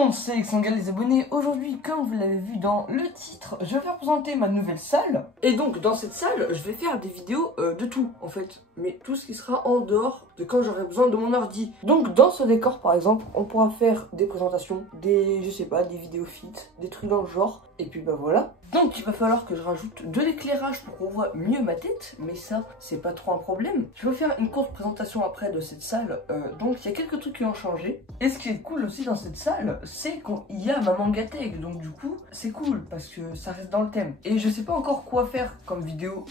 monde, c'est Alexandre les abonnés. Aujourd'hui, comme vous l'avez vu dans le titre, je vais vous présenter ma nouvelle salle. Et donc, dans cette salle, je vais faire des vidéos de tout, en fait. Mais tout ce qui sera en dehors de quand j'aurai besoin de mon ordi. Donc, dans ce décor, par exemple, on pourra faire des présentations, des, je sais pas, des vidéos fit, des trucs dans le genre. Et puis, bah voilà. Donc, il va falloir que je rajoute de l'éclairage pour qu'on voit mieux ma tête. Mais ça, c'est pas trop un problème. Je vais faire une courte présentation après de cette salle. Donc, il y a quelques trucs qui ont changé. Et ce qui est cool aussi dans cette salle, c'est qu'il y a ma mangatech. Donc, du coup, c'est cool parce que ça reste dans le thème. Et je sais pas encore quoi faire comme vidéo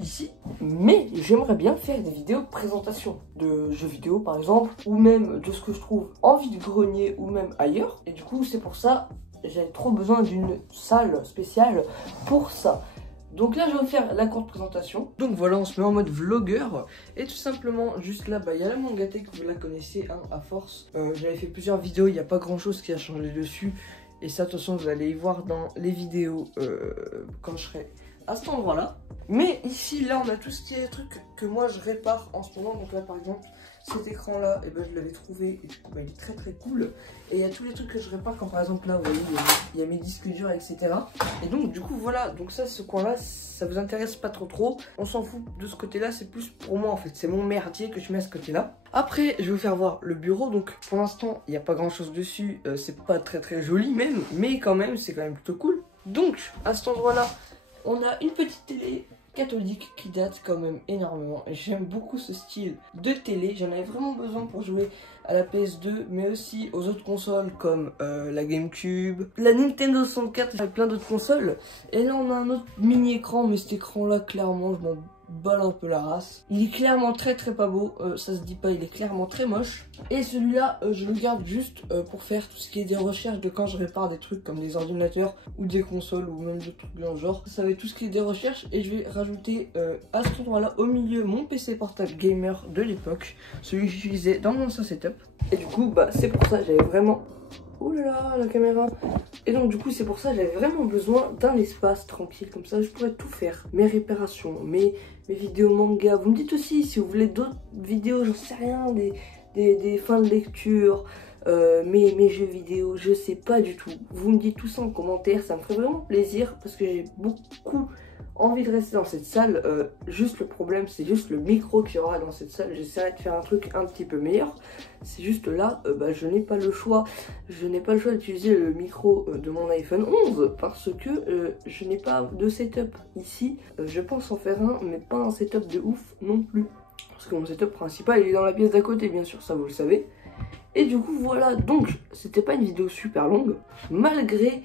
ici. Mais j'aimerais bien faire des vidéos de présentation de jeux vidéo, par exemple. Ou même de ce que je trouve en vide-grenier ou même ailleurs. Et du coup, c'est pour ça... J'ai trop besoin d'une salle spéciale pour ça. Donc là, je vais faire la courte présentation. Donc voilà, on se met en mode vlogueur. Et tout simplement, juste là, il y a la mangatech, vous la connaissez hein, à force. J'avais fait plusieurs vidéos, il n'y a pas grand chose qui a changé dessus. Et ça, de toute façon, vous allez y voir dans les vidéos quand je serai à cet endroit-là. Mais ici, là, on a tout ce qui est des trucs que moi, je répare en ce moment. Donc là, par exemple... cet écran là, et ben je l'avais trouvé et du coup il est très très cool. Et il y a tous les trucs que je répare, comme par exemple là vous voyez il y a mes disques durs etc. Et donc du coup voilà, donc ça ce coin là ça vous intéresse pas trop, on s'en fout de ce côté là, c'est plus pour moi en fait, c'est mon merdier que je mets à ce côté là. Après je vais vous faire voir le bureau, donc pour l'instant il n'y a pas grand chose dessus, c'est pas très joli même, mais quand même c'est quand même plutôt cool. Donc à cet endroit là on a une petite télé catholique qui date quand même énormément et j'aime beaucoup ce style de télé. J'en avais vraiment besoin pour jouer à la PS2 mais aussi aux autres consoles comme la GameCube, la Nintendo 64 et plein d'autres consoles. Et là on a un autre mini écran, mais cet écran là clairement je m'en balle un peu la race. Il est clairement très pas beau, ça se dit pas, il est clairement très moche. Et celui-là, je le garde juste pour faire tout ce qui est des recherches de quand je répare des trucs comme des ordinateurs ou des consoles ou même d'autres trucs dans le genre. Ça va être tout ce qui est des recherches et je vais rajouter à cet endroit-là au milieu mon PC portable gamer de l'époque, celui que j'utilisais dans mon ancien setup. Et du coup, bah c'est pour ça j'avais vraiment... Oh là là, la caméra. Et donc du coup c'est pour ça j'avais vraiment besoin d'un espace tranquille, comme ça je pourrais tout faire. Mes réparations, mes vidéos manga. Vous me dites aussi si vous voulez d'autres vidéos, j'en sais rien, des fins de lecture, mes jeux vidéo, je sais pas du tout. Vous me dites tout ça en commentaire, ça me ferait vraiment plaisir parce que j'ai beaucoup envie de rester dans cette salle. Juste le problème c'est juste le micro qu'il y aura dans cette salle. J'essaierai de faire un truc un petit peu meilleur. C'est juste là je n'ai pas le choix. Je n'ai pas le choix d'utiliser le micro de mon iPhone 11 parce que je n'ai pas de setup ici. Je pense en faire un mais pas un setup de ouf non plus. Parce que mon setup principal il est dans la pièce d'à côté, bien sûr, ça vous le savez. Et du coup voilà, donc c'était pas une vidéo super longue malgré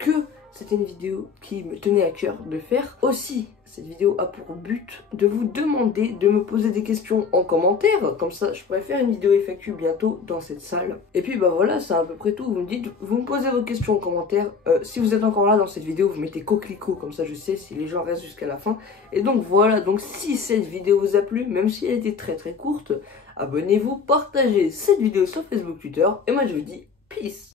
que c'était une vidéo qui me tenait à cœur de faire. Aussi, cette vidéo a pour but de vous demander de me poser des questions en commentaire. Comme ça, je pourrais faire une vidéo FAQ bientôt dans cette salle. Et puis, bah voilà, c'est à peu près tout. Vous me dites, vous me posez vos questions en commentaire. Si vous êtes encore là dans cette vidéo, vous mettez coquelicot. Comme ça, je sais si les gens restent jusqu'à la fin. Et donc, voilà. Donc, si cette vidéo vous a plu, même si elle était très courte, abonnez-vous, partagez cette vidéo sur Facebook, Twitter. Et moi, je vous dis peace.